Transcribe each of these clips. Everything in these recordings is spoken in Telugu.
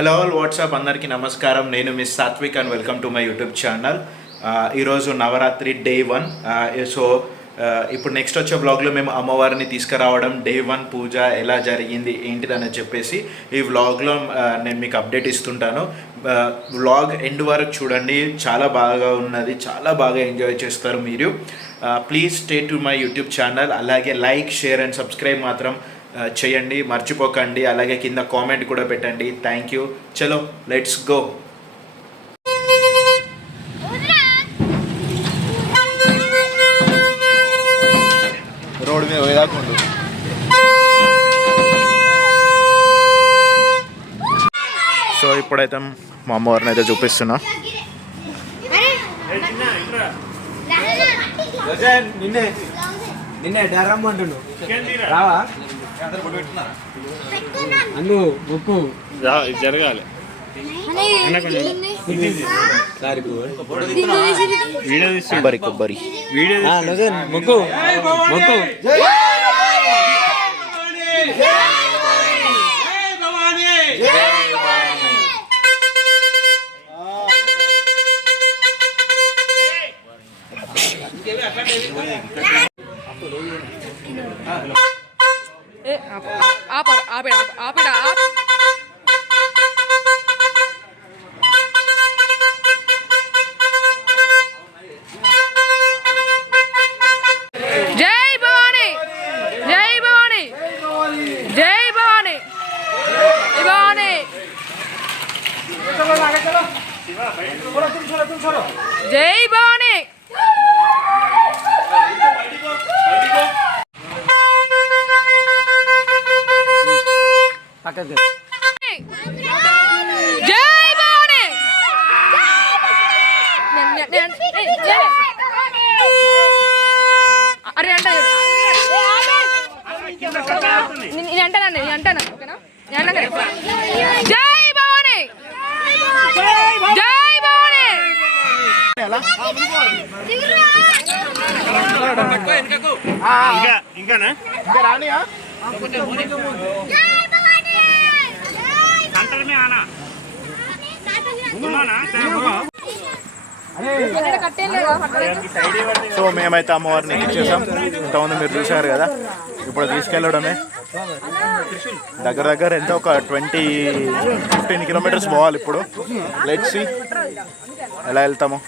హలో ఆల్ వాట్సాప్ అందరికీ నమస్కారం. నేను miss Satvik and welcome to my YouTube channel ఈరోజు నవరాత్రి డే వన్ సో ఇప్పుడు నెక్స్ట్ వచ్చే వ్లాగ్లో మేము అమ్మవారిని తీసుకురావడం డే వన్ పూజ ఎలా జరిగింది ఏంటిదని చెప్పేసి ఈ వ్లాగ్లో నేను మీకు అప్డేట్ ఇస్తుంటాను. వ్లాగ్ ఎండ్ వరకు చూడండి. చాలా బాగా ఉన్నది చాలా బాగా ఎంజాయ్ చేస్తారు మీరు. Please stay to my YouTube channel అలాగే లైక్ షేర్ అండ్ సబ్స్క్రైబ్ మాత్రం చేయండి మర్చిపోకండి అలాగే కింద కామెంట్ కూడా పెట్టండి. థ్యాంక్ యూ చలో లెట్స్ గో రోడ్ మీద పోయేదాకుండు సో ఇప్పుడైతే మా అమ్మవారిని అయితే చూపిస్తున్నా. నిన్నే నిన్నే డరం అంటుండు రావా? అన్ను ఉప్పు జరగాలి. కొబ్బరి కొబ్బరి. ముక్కు. ముక్కు. ఆపు ఆపిడ ఆపిడ ఆపు. జై భవాని జై భవాని జై భవాని జై భవాని. జై భవాని పక్కకు అరే అంటే నేను అంటాను నేను అంటాను ఓకేనా. జై భవాని జై భవాని ఇంకా ఇంకానా ఆనా ఉన్నానా సో మేమైతే అమ్మవారిని ఇచ్చేసాం. ఇంతకుముందు మీరు చూశారు కదా. ఇప్పుడు తీసుకెళ్ళడమే. దగ్గర దగ్గర ఎంత? ఒక ట్వంటీ ఫిఫ్టీన్ కిలోమీటర్స్ పోవాలి ఇప్పుడు. లెట్స్ సి ఎలా వెళ్తాము.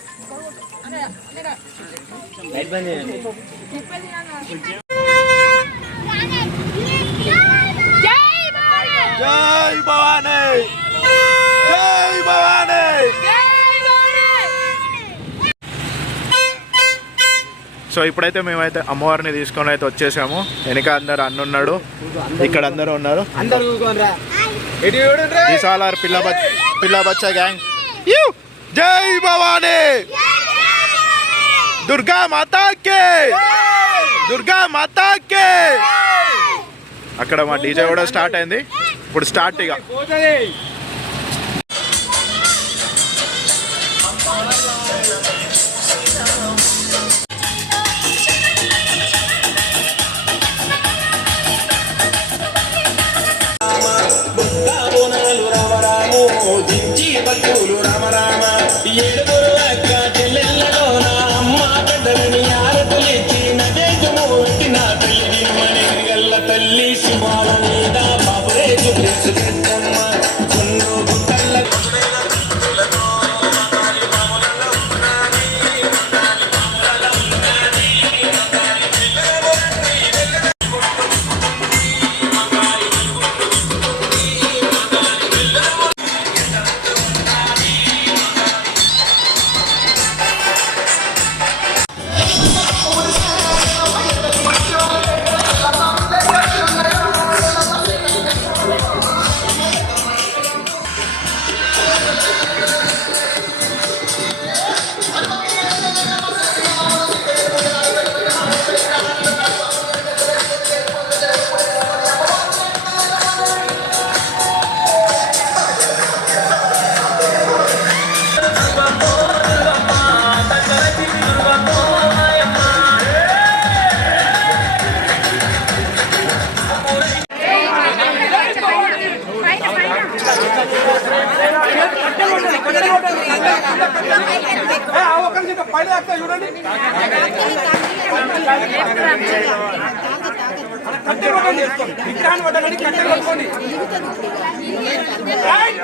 జై భవాని జై భవానీ జై భవానీ జై భవాని సో ఇప్పుడైతే మేమైతే అమ్మవారిని తీసుకొని అయితే వచ్చేసాము. వెనక అందరు అన్నున్నాడు. ఇక్కడ అందరూ ఉన్నారు. సాలార్ పిల్ల పిల్ల బచ్చా గ్యాంగ్ యూ! జై భవానీ! దుర్గా మాతాకే! దుర్గా మాతాకే! అక్కడ మా డీజే కూడా స్టార్ట్ అయింది. ఇప్పుడు స్టార్ట్ ఇక. దించి రామ రామ ఏడుగురు పైన వస్తా చూడండి. కట్టె పట్టం చేసుకోండి విగ్రహాన్ని పట్టకండి కట్టె పట్టుకోండి ఏయ్!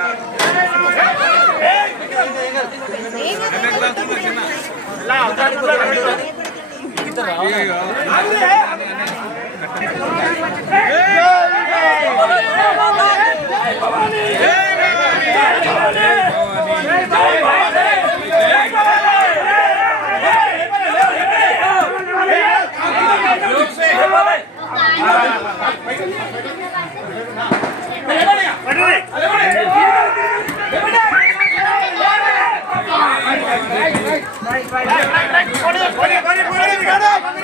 Get up!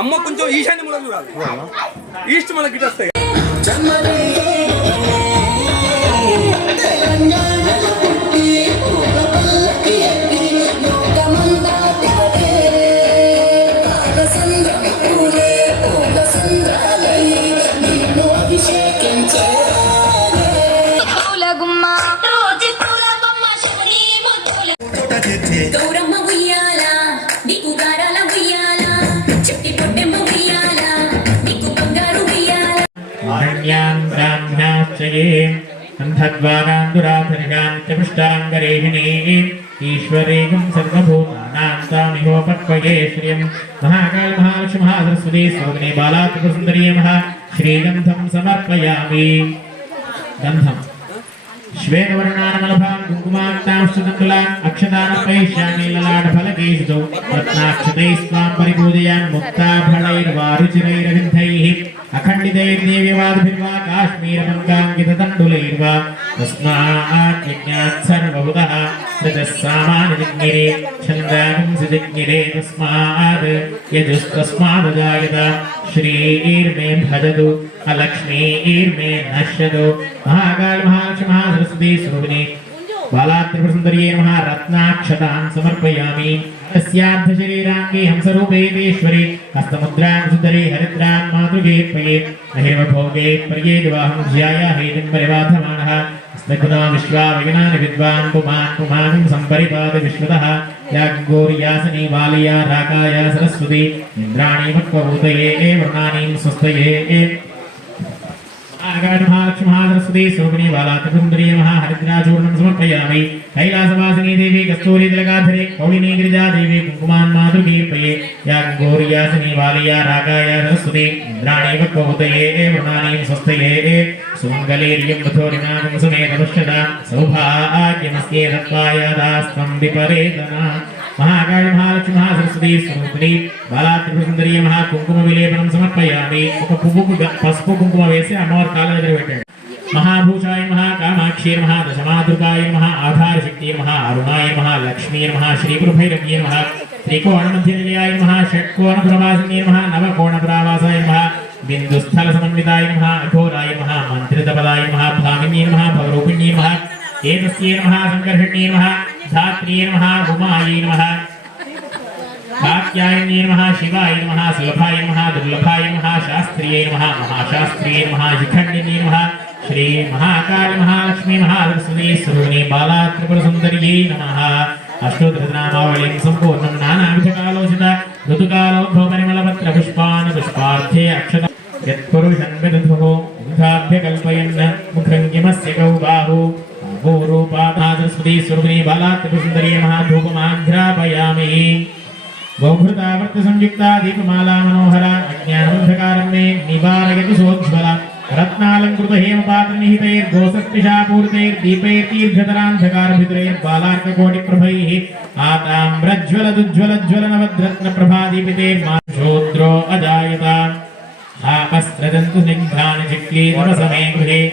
అమ్మ కొంచెం ఈశాన్య మూల చూడాలి. ఈస్ట్ మనకి ఇటు వస్తాయి అరణ్యాన్ బ్రాహ్మణాశ్చయే అంధద్వారాందురాధరిగాన్ చపుష్టాంగరేహిణీ ఈశ్వరేగం సర్వభూతానాం తామిహోపక్వయే శ్రియం మహాకాళ మహాలక్ష్మి మహాసరస్వతి స్వగ్నే బాలాత్రిపుసుందరీ మహా శ్రీగంధం సమర్పయామి గంధం శ్వేతవర్ణానమలభాం కుంకుమాక్తాంశతంతులాన్ అక్షదానపైష్యామి లలాటఫలకేశితో विजयदेवीमादिभिर्वा काश्मीरमङ्गाङ्गिततण्डुलैर्वा तस्मात् सर्वबुधः सजः सामानजिज्ञिरे छन्दागं सजिज्ञिरे तस्मात् यजुस्तस्मादुदायत श्रीर्मे भजतु अलक्ष्मीर्मे नश्यतु महाकाल महालक्ष्मी महासरस्वती स्वरूपिणी బాలాత్రిపుసుందర్యే నమ రత్నాక్షతాన్ సమర్పయామి తస్యార్థశరీరాంగే హంసరూపేతేశ్వరి హస్తముద్రాం సుందరే హరిద్రాం మాతృగే ప్రియే నహేవ భోగే ప్రియే దివాహం ధ్యాయ హేతుం పరిబాధమానః హస్తగుణా విశ్వా విఘ్నాని విద్వాన్ పుమాన్ పుమాన్ సంపరిపాద విశ్వతః యాగోర్యాసని వాలయ రాకాయ సరస్వతి ఇంద్రాణి మత్వభూతయే వర్ణాని స్వస్థయే ఆగాఢమహాలక్ష్మహాసరస్వతి శోభిని బాలాకసుందరీ నమ హరిద్రాచూర్ణం సమర్పయామి. కైలాసవాసిని దేవి కస్తూరి తిలకాధరే కౌళిని గిరిజా దేవి కుంకుమాన్ మాధుకీర్తయే యా గౌరియాసిని వాలియా రాగాయ సరస్వతి ఇంద్రాణీవ కౌతయే వృణానీం స్వస్థయే. సుమంగళేర్యం వథోరినాగం సుమే తనుష్యదా సౌభాగ్యమస్యే తత్వాయ దాస్తం महाकाय महालक्ष्मी महासरस्वती स्वरूपिणी బాలాత్రిపుసుందరియ మహా కుంకుమ విలేపనం సమర్పయామి ఒక పువ్వుకు పసుపు కుంకుమ వేసి అమ్మవారి కాళ్ళ దగ్గర పెట్టాడు. మహాభూషాయ మహా కామాక్షి మహా దశమాదుర్గాయ మహా ఆధార శక్తి మహా అరుణాయ మహా లక్ష్మీ మహా శ్రీపురభైరవ్య మహా త్రికోణమధ్యనిలయాయ మహా షట్కోణ ప్రవాసిని మహా నవకోణ ప్రావాసాయ మహా బిందుస్థల సమన్వితాయ మహా అఘోరాయ మహా మంత్రితపదాయ మహా భామిని మహా భవరూపిణీ మహా ఏతస్యే మహా సంకర్షణీ మహా నమః ధాత్ర్యే నమః ఉమాయే నమః కాత్యాయన్యే నమః శివాయ నమః సులభాయ నమః దుర్లభాయ నమః శాస్త్రియే నమః మహాశాస్త్రియే నమః శిఖండినే నమః శ్రీ మహాకాళి మహాలక్ష్మీ మహాసరస్వతి స్వరూపిణి బాలా త్రిపుర సుందర్యై నమః అష్టోత్తరనామావళిం సంపూర్ణం నానావిధకాలోచిత ఋతుకాలోద్భవ పరిమళపత్ర పుష్పాని పుష్పార్థే అక్షత యత్పురుషం విదధుః ముఖాభ్యకల్పయన్ ముఖం కిమస్య కౌ గోరూపాతా సరస్వతి స్వరూపిణి బాలాత్రిపుసుందరీ మహాధూపమాఘ్రాపయామి గోభృతావర్త సంయుక్త దీపమాలా మనోహర అజ్ఞానబంధకారణే నివారయతి సోజ్వల రత్నాలంకృత హేమపాత్ర నిహితైర్గోసక్తిశాపూరితైర్దీపైర్దీర్ఘతరాంధకారభితురైర్బాలార్కకోటి ప్రభై ఆతామ్రజ్వల దుజ్వలజ్వల నవద్రత్న ప్రభాదీపితైర్మాశోద్రో అజాయత ఆపస్రజంతు నిఘ్నాని చిక్లీ నవసమే గృహే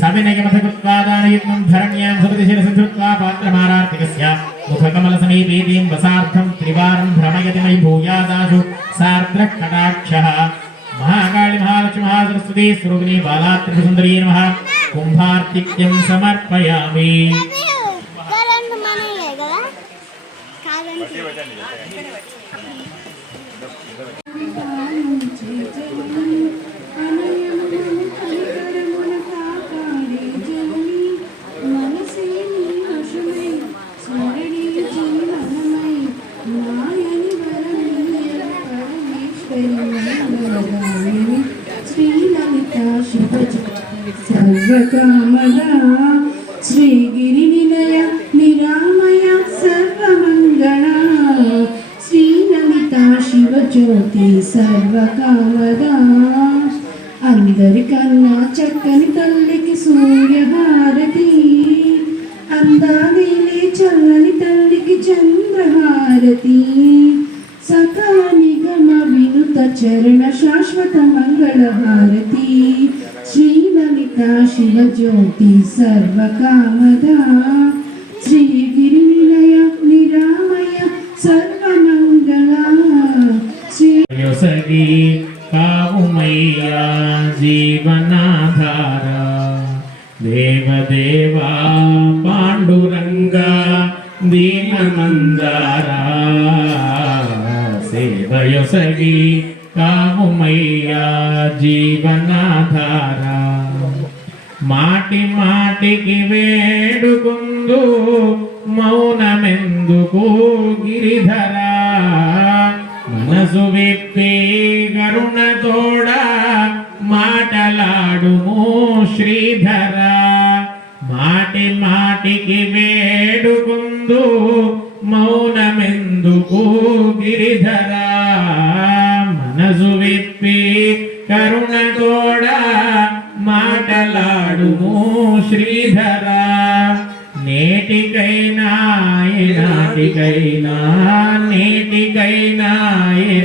सविनयमथकृत्वादारयत्नं धरण्यां सपतिशिरसृत्वा पात्रमारार्तिकस्य मुखकमलसमीपीतीं वसार्थं त्रिवारं भ्रमयति मयि भूयादाशु महालक्ष्मी Thank you. సర్వకామదా శ్రీగిరి నిలయ నిరామయ సర్వమంగళ. శ్రీనమిత శివజ్యోతి సర్వకామదా. అందరికన్నా చక్కని తల్లికి సూర్యహారతి. అందాదేలే చల్లని తల్లికి చంద్రహారతి. వినుత చరణ శాశ్వత మంగళ హారతి శ్రీలలిత శివజ్యోతి సర్వకామదా శ్రీగిరి నిలయ నిరామయ సర్వమంగళ శ్రీ యొసగి కావుమయ్యా కాముమయ్యా జీవనాధార. మాటి మాటికి వేడుకుందు మౌనమెందుకు గిరిధర. మనసు విప్పి కరుణ తోడ మాటలాడుము శ్రీధర. మాటి మాటికి వేడుకుందు మౌనమెందుకు గిరిధర.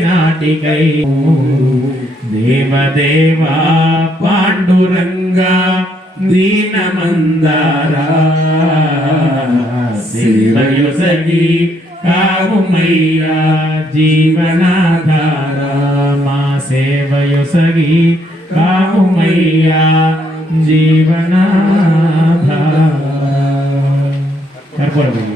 నాటికై దేవదేవా పాండురంగా దీనమందారా సేవయుసగి కావుమయ్యా జీవనాధార మా సేవయుసగి కావుమయ్యా జీవనాధార. కర్పూరం